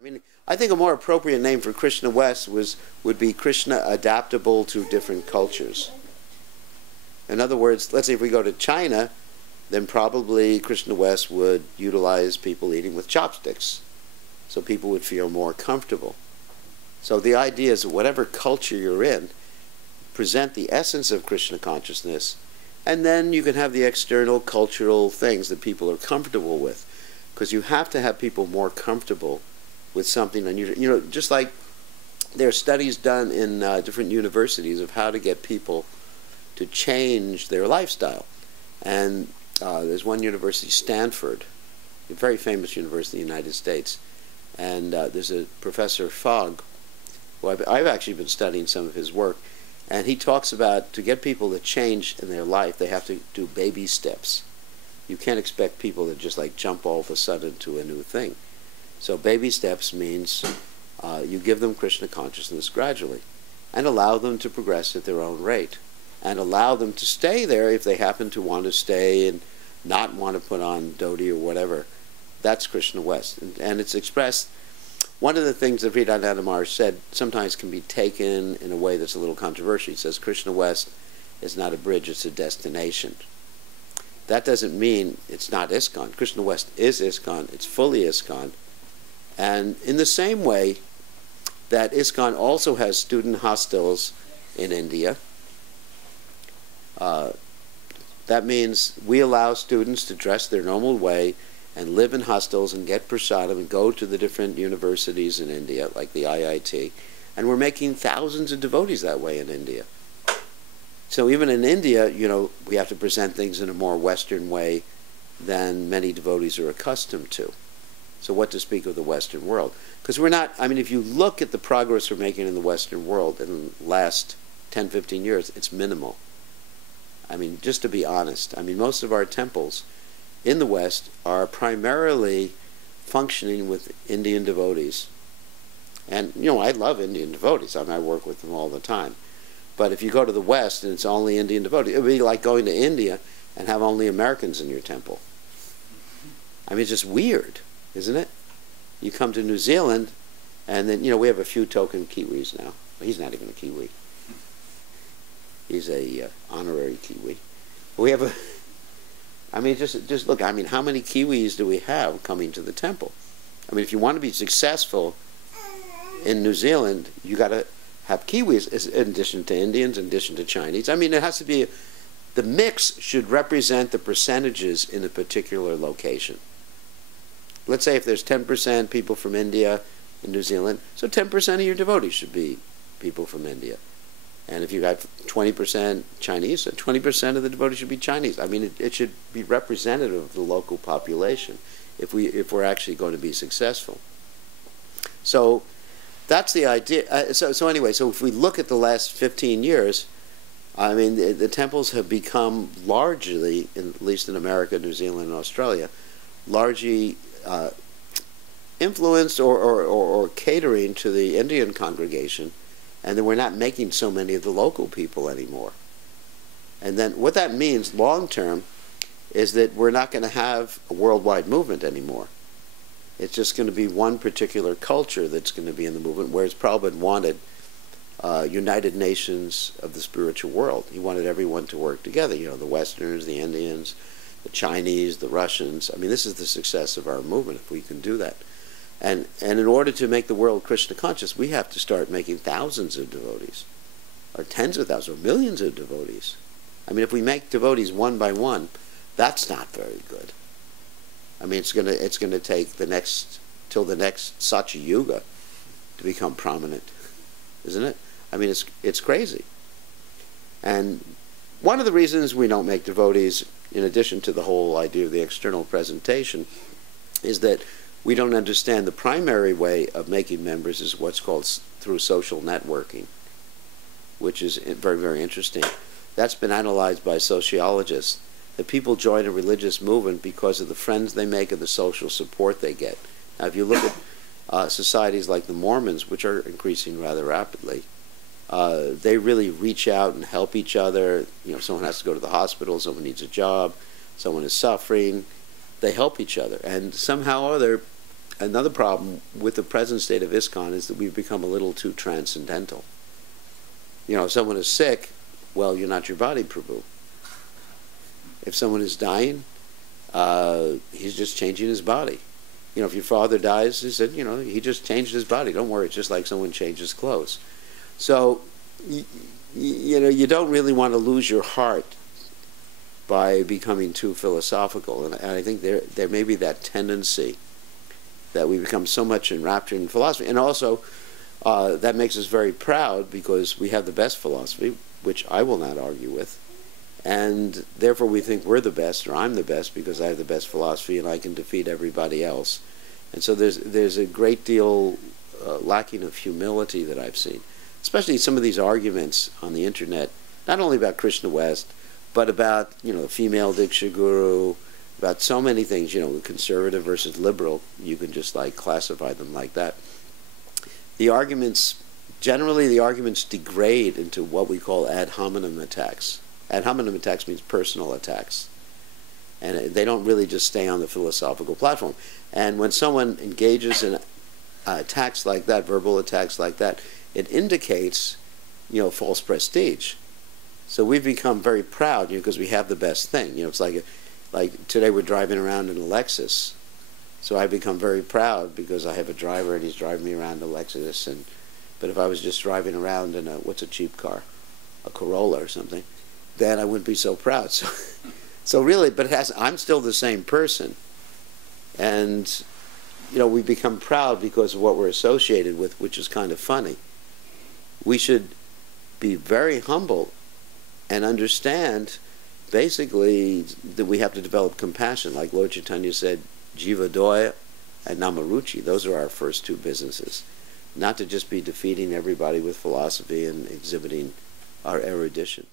I mean, I think a more appropriate name for Krishna West would be Krishna adaptable to different cultures. In other words, let's say if we go to China, then probably Krishna West would utilize people eating with chopsticks, so people would feel more comfortable. So the idea is that whatever culture you're in, present the essence of Krishna consciousness, and then you can have the external cultural things that people are comfortable with, because you have to have people more comfortable with something unusual. You know, just like there are studies done in different universities of how to get people to change their lifestyle. And there's one university, Stanford, a very famous university in the United States, and there's a Professor Fogg, who I've actually been studying some of his work, and he talks about to get people to change in their life, they have to do baby steps. You can't expect people to just like jump all of a sudden to a new thing. So baby steps means you give them Krishna consciousness gradually and allow them to progress at their own rate and allow them to stay there if they happen to want to stay and not want to put on dhoti or whatever. That's Krishna West. And it's expressed, one of the things that Vedananda Maharaj said sometimes can be taken in a way that's a little controversial. He says Krishna West is not a bridge, it's a destination. That doesn't mean it's not ISKCON. Krishna West is ISKCON, it's fully ISKCON. And in the same way that ISKCON also has student hostels in India, that means we allow students to dress their normal way and live in hostels and get prasadam and go to the different universities in India, like the IIT, and we're making thousands of devotees that way in India. So even in India, you know, we have to present things in a more Western way than many devotees are accustomed to. So what to speak of the Western world? Because we're not, I mean, if you look at the progress we're making in the Western world in the last 10, 15 years, it's minimal. I mean, just to be honest, I mean, most of our temples in the West are primarily functioning with Indian devotees. And, you know, I love Indian devotees. I mean, I work with them all the time. But if you go to the West and it's only Indian devotees, it would be like going to India and have only Americans in your temple. I mean, it's just weird, isn't it? You come to New Zealand, and then, you know, we have a few token Kiwis now. Well, he's not even a Kiwi. He's a honorary Kiwi. We have a, I mean, just look, I mean, how many Kiwis do we have coming to the temple? I mean, if you want to be successful in New Zealand, you got to have Kiwis in addition to Indians, in addition to Chinese. I mean, it has to be, the mix should represent the percentages in a particular location. Let's say if there's 10% people from India in New Zealand, so 10% of your devotees should be people from India. And if you got 20% Chinese, so 20% of the devotees should be Chinese. I mean, it should be representative of the local population if we're actually going to be successful. So that's the idea. So anyway, so if we look at the last 15 years, I mean, the temples have become largely, at least in America, New Zealand, and Australia, largely influenced or catering to the Indian congregation, and then we're not making so many of the local people anymore. And then what that means long term is that we're not going to have a worldwide movement anymore. It's just going to be one particular culture that's going to be in the movement, whereas Prabhupada wanted United Nations of the spiritual world. He wanted everyone to work together, you know, the Westerners, the Indians, the Chinese, the Russians. I mean, this is the success of our movement if we can do that. And in order to make the world Krishna conscious, we have to start making thousands of devotees, or tens of thousands, or millions of devotees. I mean, if we make devotees one by one, that's not very good. I mean, it's gonna take till the next Satya Yuga to become prominent, isn't it? I mean, it's crazy. And one of the reasons we don't make devotees, in addition to the whole idea of the external presentation, is that we don't understand the primary way of making members is what's called through social networking, which is very, very interesting. That's been analyzed by sociologists, that people join a religious movement because of the friends they make and the social support they get. Now, if you look at societies like the Mormons, which are increasing rather rapidly, they really reach out and help each other. You know, someone has to go to the hospital, someone needs a job, someone is suffering. They help each other, and somehow or other, another problem with the present state of ISKCON is that we've become a little too transcendental. You know, if someone is sick, well, you're not your body, Prabhu. If someone is dying, he's just changing his body. You know, if your father dies, he said, you know, he just changed his body. Don't worry, it's just like someone changes clothes. So, you know, you don't really want to lose your heart by becoming too philosophical. And I think there may be that tendency that we become so much enraptured in philosophy. And also, that makes us very proud because we have the best philosophy, which I will not argue with. And therefore we think we're the best, or I'm the best because I have the best philosophy and I can defeat everybody else. And so there's a great deal lacking of humility that I've seen, especially some of these arguments on the internet, not only about Krishna West, but about, you know, female Diksha Guru, about so many things, you know, conservative versus liberal. You can just like classify them like that. The arguments, generally the arguments degrade into what we call ad hominem attacks. Ad hominem attacks means personal attacks. And they don't really just stay on the philosophical platform. And when someone engages in attacks like that, verbal attacks like that, it indicates, you know, false prestige. So we've become very proud, you know, because we have the best thing. You know, it's like today we're driving around in a Lexus. So I've become very proud because I have a driver and he's driving me around in a Lexus. But if I was just driving around in what's a cheap car? A Corolla or something, then I wouldn't be so proud. So really, but I'm still the same person. And, you know, we become proud because of what we're associated with, which is kind of funny. We should be very humble and understand, basically, that we have to develop compassion. Like Lord Chaitanya said, Jiva Doya and Namaruchi, those are our first two businesses. Not to just be defeating everybody with philosophy and exhibiting our erudition.